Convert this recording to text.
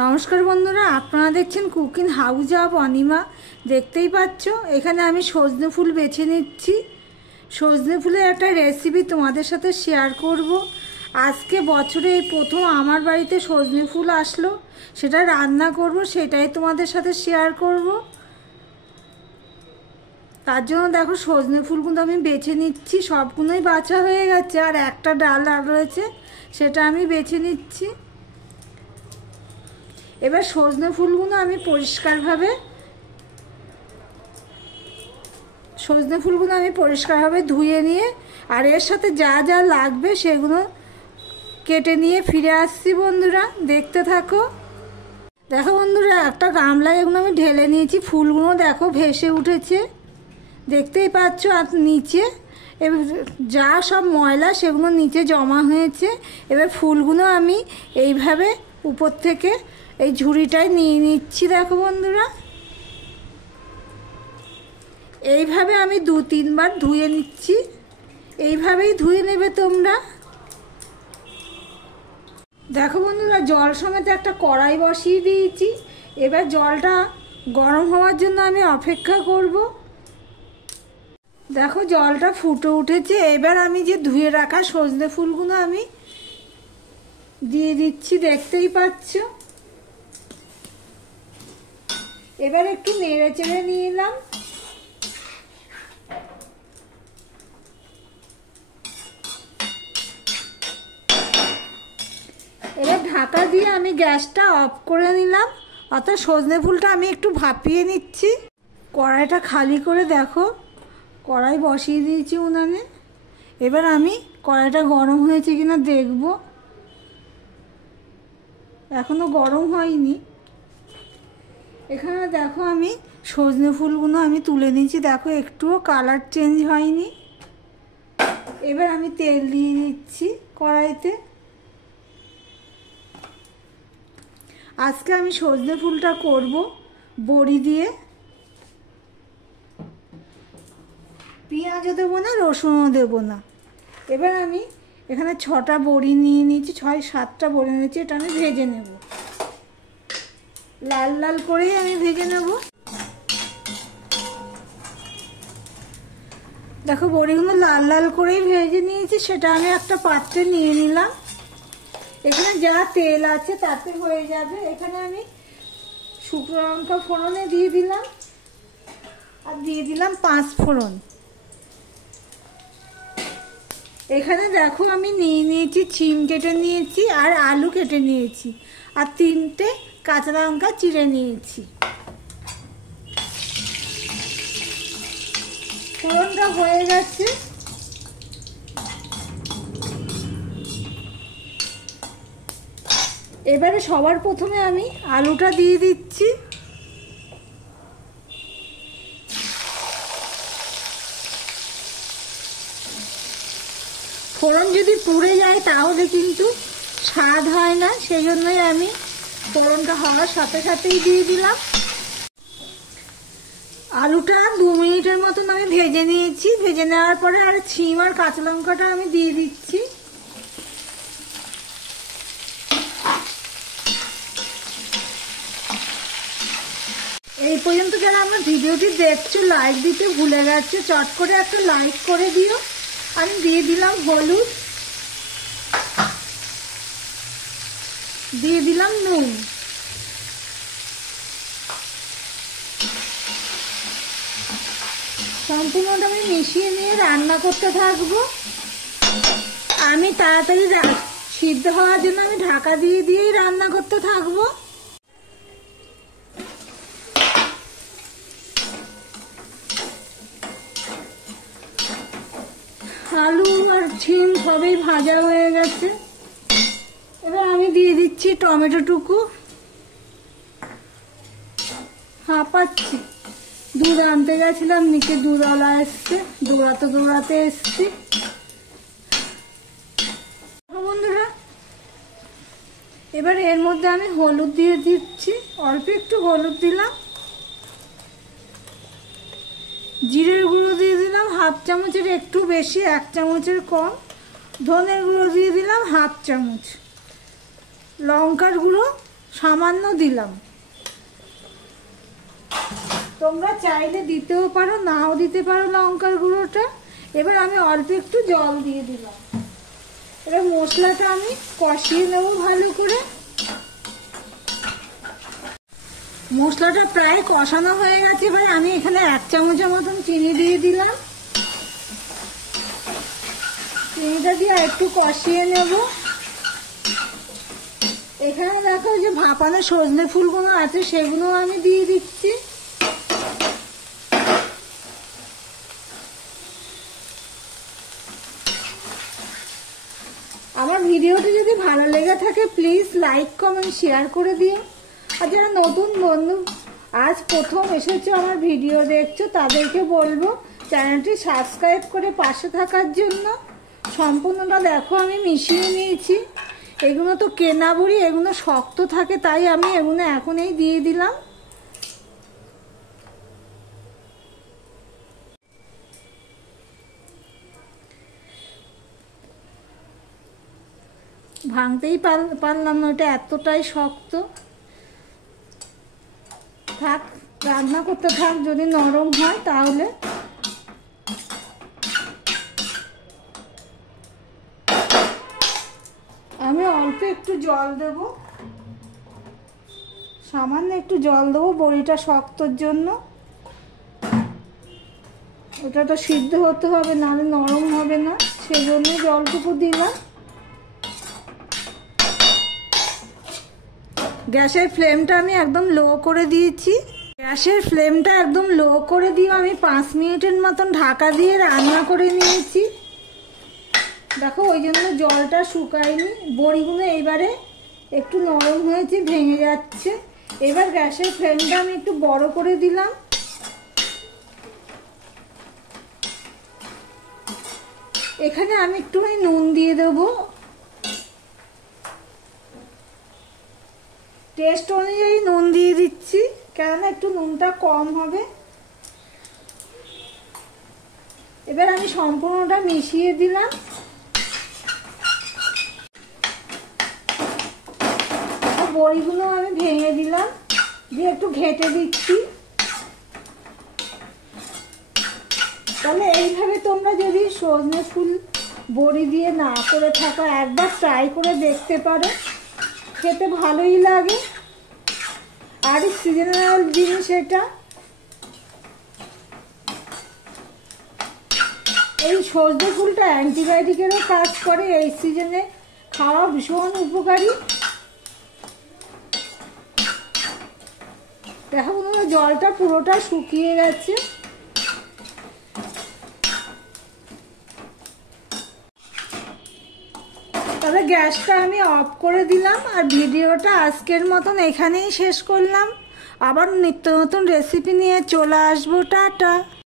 নমস্কার বন্ধুরা, আপনারা দেখছেন কুকিং হাউস অফ অনিমা। দেখতেই পাচ্ছ এখানে আমি সজনে ফুল বেছে নিচ্ছি। সজনে ফুলের একটা রেসিপি তোমাদের সাথে শেয়ার করব। আজকে বছরে এই প্রথম আমার বাড়িতে সজনে ফুল আসলো, সেটা রান্না করব, সেটাই তোমাদের সাথে শেয়ার করব। তার জন্য দেখো সজনে ফুলগুলো আমি বেছে নিচ্ছি। সবগুলোই বাছা হয়ে গেছে, আর একটা ডাল আর রয়েছে, সেটা আমি বেছে নিচ্ছি। এবার সজনে ফুলগুলো আমি পরিষ্কারভাবে ধুয়ে নিয়ে আর এর সাথে যা যা লাগবে সেগুলো কেটে নিয়ে ফিরে আসছি। বন্ধুরা দেখতে থাকো। দেখো বন্ধুরা, একটা গামলায় এগুলো আমি ঢেলে নিয়েছি। ফুলগুলো দেখো ভেসে উঠেছে, দেখতেই পাচ্ছ। আর নিচে এবার যা সব ময়লা সেগুলো নিচে জমা হয়েছে। এবার ফুলগুলো আমি এইভাবে উপর থেকে এই ঝুড়িটায় নিয়ে নিচ্ছি। দেখো বন্ধুরা, এইভাবে আমি 2-3 বার ধুয়ে নিচ্ছি। এইভাবেই ধুয়ে নেবে তোমরা। দেখো বন্ধুরা, জল সমেত একটা কড়াই বসিয়ে দিয়েছি। এবার জলটা গরম হওয়ার জন্য আমি অপেক্ষা করব। দেখো জলটা ফুটে উঠেছে। এবার আমি যে ধুয়ে রাখা সজনে ফুলগুলো আমি দিয়ে দিচ্ছি, দেখতেই পাচ্ছ। এবার একটু নেড়ে চেড়ে নিয়ে এলাম। এবার ঢাকা দিয়ে আমি গ্যাসটা অফ করে নিলাম। অর্থাৎ সজনে ফুলটা আমি একটু ভাপিয়ে নিচ্ছি। কড়াইটা খালি করে দেখো কড়াই বসিয়ে দিয়েছি উনানে। এবার আমি কড়াইটা গরম হয়েছে কিনা দেখব। এখনো গরম হয়নি। এখানে দেখো আমি সজনে ফুলগুলো আমি তুলে নিয়েছি। দেখো একটুও কালার চেঞ্জ হয়নি। এবার আমি তেল দিয়ে দিচ্ছি কড়াইতে। আজকে আমি সজনে ফুলটা করব বড়ি দিয়ে। পেঁয়াজও দেবো না, রসুনও দেবো না। এবার আমি এখানে 6টা বড়ি নিয়ে নিয়েছি, 6-7টা বড়ি নিয়েছি। এটা আমি ভেজে নেব, লাল লাল করেই আমি ভেজে নেব। দেখো বড়িগুলো লাল লাল করেই ভেজে নিয়েছি। সেটা আমি একটা পাত্রে নিয়ে নিলাম। এখানে যা তেল আছে তাতে হয়ে যাবে। এখানে আমি শুকনো লঙ্কা ফোড়নে দিয়ে দিলাম, আর দিয়ে দিলাম 5 ফোড়ন। এখানে দেখো আমি নিয়েছি সিম কেটে নিয়েছি, আর আলু কেটে নিয়েছি, আর 3টে কাঁচা লঙ্কা চিড়ে নিয়েছি। ফোড়নটা হয়ে গেছে। এবারে সবার প্রথমে আমি আলুটা দিয়ে দিচ্ছি। ফোড়ন যদি পুড়ে যায় তাহলে কিন্তু স্বাদ হয় না, সেই জন্যই আমি ফোড়নটা হওয়ার সাথে সাথেই দিয়ে দিলাম। আলুটা 2 মিনিটের মতন আমি ভেজে নিয়েছি। ভেজে নেওয়ার পরে আর সিম আর কাঁচা লঙ্কাটা আমি দিয়ে দিচ্ছি। এই পর্যন্ত যারা আমার ভিডিওটি দেখছো লাইক দিতে ভুলে গেছে, চট করে একটা লাইক করে দিও। আমি দিয়ে দিলাম হলুদ, দিয়ে দিলাম নুন। সম্পূর্ণটা আমি মিশিয়ে নিয়ে রান্না করতে থাকবো। আমি তাড়াতাড়ি সিদ্ধ হওয়ার জন্য আমি ঢাকা দিয়েই রান্না করতে থাকবো। আলু আর সিম সবই ভাজা হয়ে গেছে। এবার আমি দিয়ে দিচ্ছি টমেটোটুকু। হাঁপাচ্ছি, দুধ আনতে গেছিলাম, নিচে দুধওয়ালা এসছে, দৌড়াতে এসছি। বন্ধুরা, এবার এর মধ্যে আমি হলুদ দিয়ে দিচ্ছি, অল্প একটু হলুদ দিলাম। জিরের গুঁড়ো দিয়ে দিলাম 1/2 চামচের একটু বেশি, 1 চামচের কম। ধনের গুঁড়ো দিয়ে দিলাম 1/2 চামচ। লঙ্কার গুঁড়ো সামান্য দিলাম, তোমরা চাইলে দিতেও পারো নাও দিতে পারো লঙ্কার গুঁড়োটা। এবার আমি অল্প একটু জল দিয়ে দিলাম। এবার মশলাটা আমি কষিয়ে নেব ভালো করে। মশলাটা প্রায় কষানো হয়ে গেছে। এবার আমি এখানে 1 চামচের মতন চিনি দিয়ে দিলাম। চিনিটা দিয়ে একটু কষিয়ে নেব। এখানে দেখো যে ভাপানো সজনে ফুলগুলো আছে সেগুলো আমি দিয়ে দিচ্ছি। আমার ভিডিওটি যদি ভালো লেগে থাকে প্লিজ লাইক কমেন্ট শেয়ার করে দিও। আর যারা নতুন বন্ধু আজ প্রথম এসেছো আমার ভিডিও দেখছো তাদেরকে বলবো চ্যানেলটি সাবস্ক্রাইব করে পাশে থাকার জন্য। সম্পূর্ণটা দেখো আমি মিশিয়ে নিয়েছি। এগুলো তো কেনা বড়ি, এগুলো শক্ত থাকে, তাই আমি এগুলো এখনই দিয়ে দিলাম। ভাঙতেই পারলাম না, ওটা এতটাই শক্ত। থাক, রান্না করতে থাক, যদি নরম হয় তাহলে। আমি অল্প একটু জল দেব, সামান্য একটু জল দেবো বড়িটা শক্তর জন্য। ওটা তো সিদ্ধ হতে হবে, নাহলে নরম হবে না, সেজন্য জলটুকু দিলাম। গ্যাসের ফ্লেমটা আমি একদম লো করে দিয়েছি। গ্যাসের ফ্লেমটা একদম লো করে দিয়ে আমি 5 মিনিটের মতন ঢাকা দিয়ে রান্না করে নিয়েছি। দেখো ওই জন্য জলটা শুকায়নি। বড়িগুলো এইবারে একটু নরম হয়েছে, ভেঙে যাচ্ছে। এবার গ্যাসের ফ্লেমটা আমি একটু বড় করে দিলাম। এখানে আমি একটুখানি নুন দিয়ে দেবো, টেস্ট অনুযায়ী নুন দিয়ে দিচ্ছি, কেননা একটু নুনটা কম হবে। এবার আমি সম্পূর্ণটা মিশিয়ে দিলাম। বড়িগুলো আমি ভেঙে দিলাম, দিয়ে একটু ঘেঁটে দিচ্ছি। তাহলে এইভাবে তোমরা যদি সজনে ফুল বড়ি দিয়ে না করে থাকো একবার ট্রাই করে দেখতে পারো, খেতে ভালোই লাগে। আর সিজনাল জিনিস এটা। এই সজনে ফুলটা অ্যান্টিবায়োটিকেরও কাজ করে, এই সিজনে খাওয়া ভীষণ উপকারী। দেখো বন্ধুরা জলটা পুরোটা শুকিয়ে গেছে। তবে গ্যাসটা আমি অফ করে দিলাম। আর ভিডিওটা আজকের মতন এখানেই শেষ করলাম। আবার নিত্য নতুন রেসিপি নিয়ে চলে আসবো। টাটা।